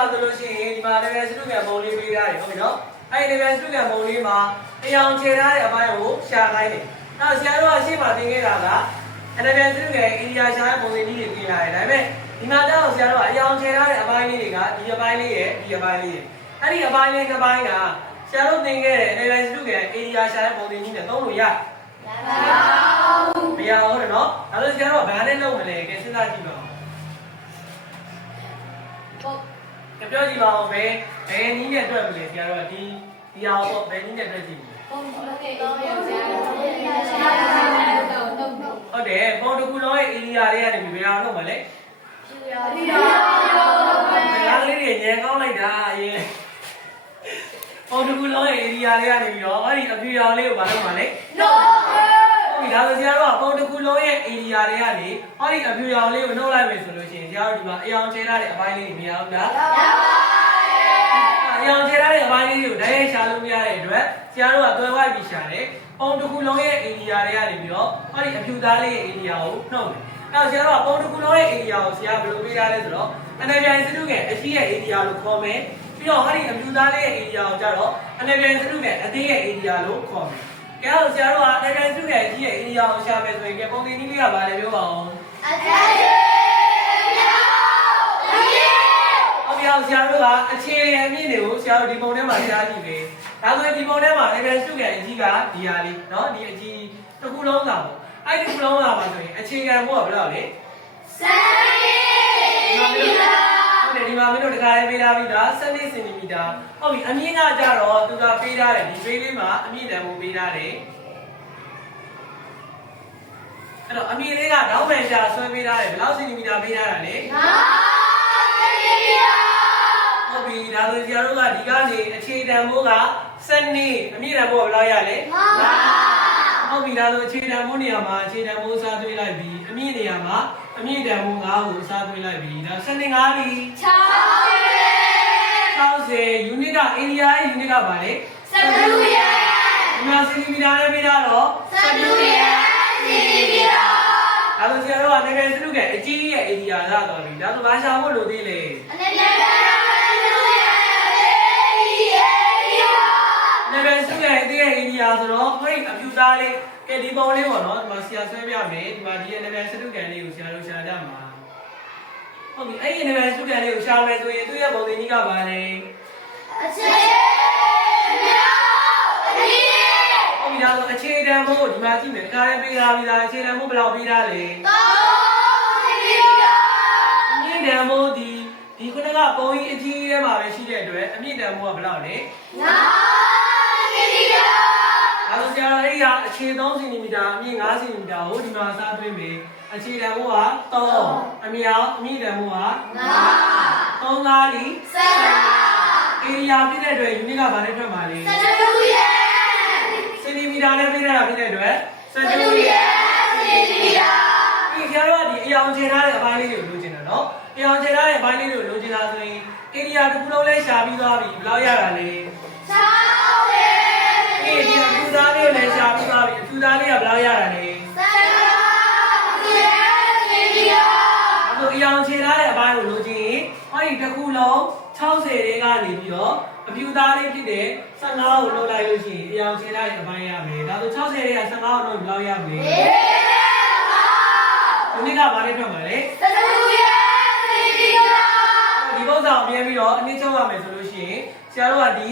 ပါဆိုလို့ရှိရင်ဒီမှာလည်းပဲစတုကံပုံလေးပေးထားတယ်ဟုတ်ပြီနော်အဲ့ဒီလည်းပဲစတုကံပုံလေးမှာအယောင်ချေထားတဲ့အပိုင်းကိုရှာခိုင်းတယ်နောက်ဆရာတို့ကရှေ့မှာသင်ခဲ့တာကအနပြန်စတုကံအိန္ဒိယရှာတဲ့ပုံစံကြီးတွေပြင်လာတယ်ဒါပေမဲ့ဒီမှာတော့ဆရာတို့ကအယောင်ချေထားတဲ့အပိုင်းလေးတွေကဒီအပိုင်းလေးရဲ့ဒီအပိုင်းလေးရဲ့အဲ့ဒီအပိုင်းလေးတစ်ပိုင်းကဆရာတို့သင်ခဲ့တဲ့အနပြန်စတုကံအိန္ဒိယရှာတဲ့ပုံစံကြီးနဲ့သုံးလို့ရမရဘူးနော်ဒါလို့ဆရာတို့ကဘာနဲ့လုပ်မလဲကဲစဉ်းစားကြည့်ပါဦးပြောကြည့်ပါဦးဘယ်နည်းနဲ့တွေ့မလဲဆရာတို့ကဒီအောင်တော့ဘယ်နည်းနဲ့တွေ့ကြည့်မလဲဟုတ်တယ်ပုံတစ်ခုလုံးရဲ့ area တွေကနေပြီးဘယ်အောင်လုပ်မလဲငါလေးတွေညံကောင်းလိုက်တာအရင်ပုံတစ်ခုလုံးရဲ့ area တွေကနေပြီးတော့အဲ့ဒီအဖြူရောင်လေးကိုမလုပ်ပါနဲ့ဟုတ်ပြီဒါဆိုဆရာတို့ကပုံတစ်ခုလုံးရဲ့ area တွေကနေဟောဒီအဖြူရောင်လေးကိုနှုတ်လိုက်မယ်ဆိုလို့ရှိရင်ဆရာတို့ဒီမှာအယောင်ချဲထားတဲ့အပိုင်းလေးတွေမရဘူးလားအယောင်ချဲထားတဲ့အပိုင်းလေးတွေကိုတိုက်ရိုက်ရှာလို့မရတဲ့အတွက်ဆရာတို့ကတွဲဝိုက်ပြီးရှာတယ်ပုံတစ်ခုလုံးရဲ့ area တွေကနေပြီးတော့ဟောဒီအဖြူသားလေးရဲ့ area ကိုနှုတ်တယ်အဲ့ဆရာတို့ကပုံတစ်ခုလုံးရဲ့ area ကိုဆရာဘယ်လိုပေးထားလဲဆိုတော့အနပြန်စတုငယ်အရှိရဲ့ area လို့ခေါ်မယ်ပြီးတော့ဟောဒီအဖြူသားလေးရဲ့ area ကိုကြတော့အနပြန်စတုငယ်အသေးရဲ့ area လို့ခေါ်မယ်ကဲတော့ဆရာတို့ကအနပြန်စတုငယ်အရှိရဲ့ area ကိုရှာမယ်ဆိုရင်ကဲပုံသင်နည်းလေးကဘာလဲပြောပါဦးဆရာတို့ကအခြေအမြင့်တွေကိုဆရာတို့ဒီပုံထဲမှာရှားကြည့်တယ်။ဒါဆိုရင်ဒီပုံထဲမှာလည်းပဲစုကအကြီးကဒီဟာလေးเนาะဒီအကြီးတစ်ခုလုံးစာပေါ့။အဲ့ဒီတစ်ခုလုံးစာမှာဆိုရင်အခြေခံဖို့ကဘယ်လောက်လဲ။12စင်တီမီတာ။ဟုတ်တယ်ဒီမှာမင်းတို့တခါလေးပေးထားပြီးသား12စင်တီမီတာ။ဟုတ်ပြီအမြင့်ကကြတော့သူကပေးထားတယ်ဒီပေးလေးမှာအမြင့်တန်ဖို့ပေးထားတယ်။အဲ့တော့အမြင့်လေးကနောက်မှရှာဆွဲပေးထားတယ်ဘယ်လောက်စင်တီမီတာပေးထားတာလဲ။ဟုတ်ပြီဒါဆိုဆရာတို့ကဒီကနေအခြေတန်ဖိုးက12အမြင့်တန်ဖိုးဘယ်လောက်ရလဲ5ဟုတ်ပြီဒါဆိုအခြေတန်ဖိုးနေရာမှာအခြေတန်ဖိုးစားသွေးလိုက်ပြီးအမြင့်နေရာမှာအမြင့်တန်ဖိုး5ကိုစားသွေးလိုက်ပြီးဒါ12 5လီ60 unit က area ရဲ့ unit ကပါလေ12ရဒီမှာစင်တီမီတာနဲ့ပေးထားတော့12ရစင်တီမီတာဒါဆိုဆရာတို့ကလည်းစတုကအကြီးရဲ့ area ရသွားပြီဒါဆိုဘာရှာဖို့လိုသေးလဲလည်းစုရဲ့အသေးရဲ့ area ဆိုတော့ဟိုအဖြူသားလေးကဲဒီပုံလေးပေါ့နော်ဒီမှာဆရာဆွဲပြမယ်ဒီမှာဒီရဲ့လည်းစတုကန်လေးကိုဆရာတို့ရှာကြမှာဟုတ်ပြီအဲ့ဒီလည်းစတုကန်လေးကိုရှာမယ်ဆိုရင်သူ့ရဲ့ပုံသင်ကြီးကဘာလဲအခြေဟုတ်ပြီဒါဆိုအခြေတန်ဖို့ဒီမှာကြည့်မယ်တခါလေးပေးထားပြီးသားအခြေတန်ဖို့ဘယ်လောက်ပေးထားလဲအမြင့်တန်ဖို့ဒီခုနကပုံကြီးအကြီးထဲမှာပဲရှိတဲ့အတွက်အမြင့်တန်ဖို့ကဘယ်လောက်လဲဒါဆိုဆရာတို့ကအခြေ3စင်တီမီတာအမြင့်5စင်တီမီတာကိုဒီမှာစားသွင်းမယ်အခြေတန်ဖို့က3အမြင့်တန်ဖို့က5 3 5လီ10 area ပြည့်တဲ့အတွက် unit ကဘာနဲ့ထွက်မှာလဲ12ရဲ့စင်တီမီတာနဲ့ပြည့်တာဖြစ်တဲ့အတွက်12ရဲ့စင်တီမီတာဒီဆရာတို့ကဒီအယောင်ချေထားတဲ့အပိုင်းလေးတွေကိုလိုချင်တာနော်အယောင်ချေထားတဲ့အပိုင်းလေးတွေကိုလိုချင်တာဆိုရင် area တစ်ခုလုံးလဲရှာပြီးသွားပြီဘယ်လောက်ရတာလဲဒီအဖြူသားလေးကိုလည်းရှာပြီးသွားပြီအဖြူသားလေးကဘယ်လောက်ရတာလဲအခုအယောင်ချေထားတဲ့အပိုင်းကိုလိုချင်ရင်ဟောဒီတစ်ခုလုံး60တွေကနေပြီးတော့အဖြူသားလေးဖြစ်တဲ့15ကိုနှုတ်လိုက်လို့ရှိရင်အယောင်ချေထားတဲ့အပိုင်းရမယ်ဒါဆို60တွေက15ကိုနှုတ်ဘယ်လောက်ရမလဲဒီနေ့ကဘာလေးထွက်မှာလဲဒီပုံစံကိုပြန်ပြီးတော့အနည်းချုပ်ရမယ်ဆိုလို့ရှိရင်ဆရာတို့ကဒီ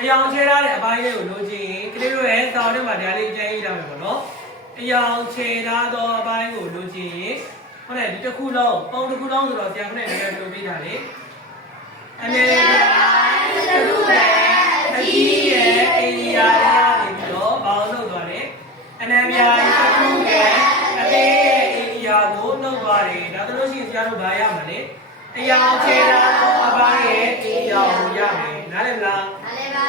အယောင်ချဲထားတဲ့အပိုင်းလေးကိုလိုချင်ရင်ကလေးတို့ရဲ့စာအုပ်ထဲမှာဒါလေးအကျဉ်းရေးထားမယ်ပေါ့နော်အယောင်ချဲထားသောအပိုင်းကိုလိုချင်ရင်ဟုတ်တယ်ဒီတစ်ခုလုံးပုံတစ်ခုလုံးဆိုတော့ဆရာခနဲ့လည်းဘယ်လိုပေးတာလဲအမေစတုကအကြီးရဲ့အိန္ဒိယရဲ့ပြီးတော့ဘာလို့လုပ်သွားလဲအနန္တယာစတုကအသေးရဲ့အိန္ဒိယကိုလုပ်သွားတယ်ဒါဆိုလို့ရှိရင်ဆရာတို့ဘာရမှာလဲအယောင်ချဲထားသောအပိုင်းရဲ့အိန္ဒိယကိုရမယ်နားလည်မလားနားလည်ပါ